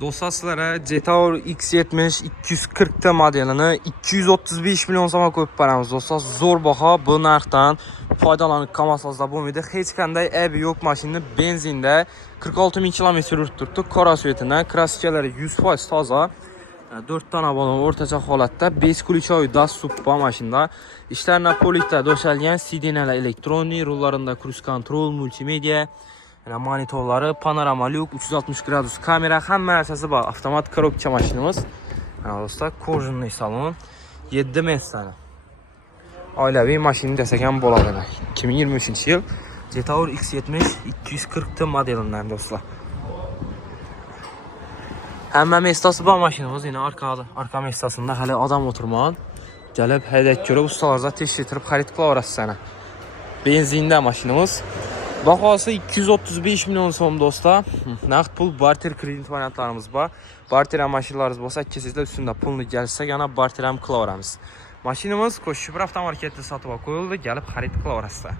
Dostlar sizlere Jetour X70 240 modelini 235 milyon so'mga qo'yib beramiz dostlar. Zo'r baho, bu narxdan foydalanib qolmasanizlar bo'lmaydi. Hech qanday aybi yo'q mashinani benzinda 46 ming kilometr yurib turibdi. Qora svetidan, kraskaları 100% toza. 4 tane balon o'rtacha holatda, 5 ключевой достуp bor mashinada. Ishlarni polikda döşalgan, sidinalar elektronik, rullarında cruise control, multimedia, monitorları, panorama lyuk, 360 gradus kamera, hamma narsasi bor. Avtomat korobka mashinamiz. Mana do'stlar, kojinniy salon, 7 mestali. Oilaviy mashina desak ham bo'ladi. 2023-yil Jetour X70 240 modelidan do'stlar. Hamma mestasi bor mashinamiz. Yine arka mestasında hali adam oturmagan. Gelip haydab ko'rib, ustalarga tekshirib xarid qilaverasiz sana. Benzinda mashinamiz. Bahosi 235 milyon so'm do'stlar. Naqd pul, barter kredit variantlarimiz bor. Barter mashinalarimiz bo'lsa, kesizlar ustunda pulni kelsa, yana barter ham qilaveramiz. Mashinamiz Qo'shib avtomarketda sotib qo'yildi, kelib xarid qilaverasizlar.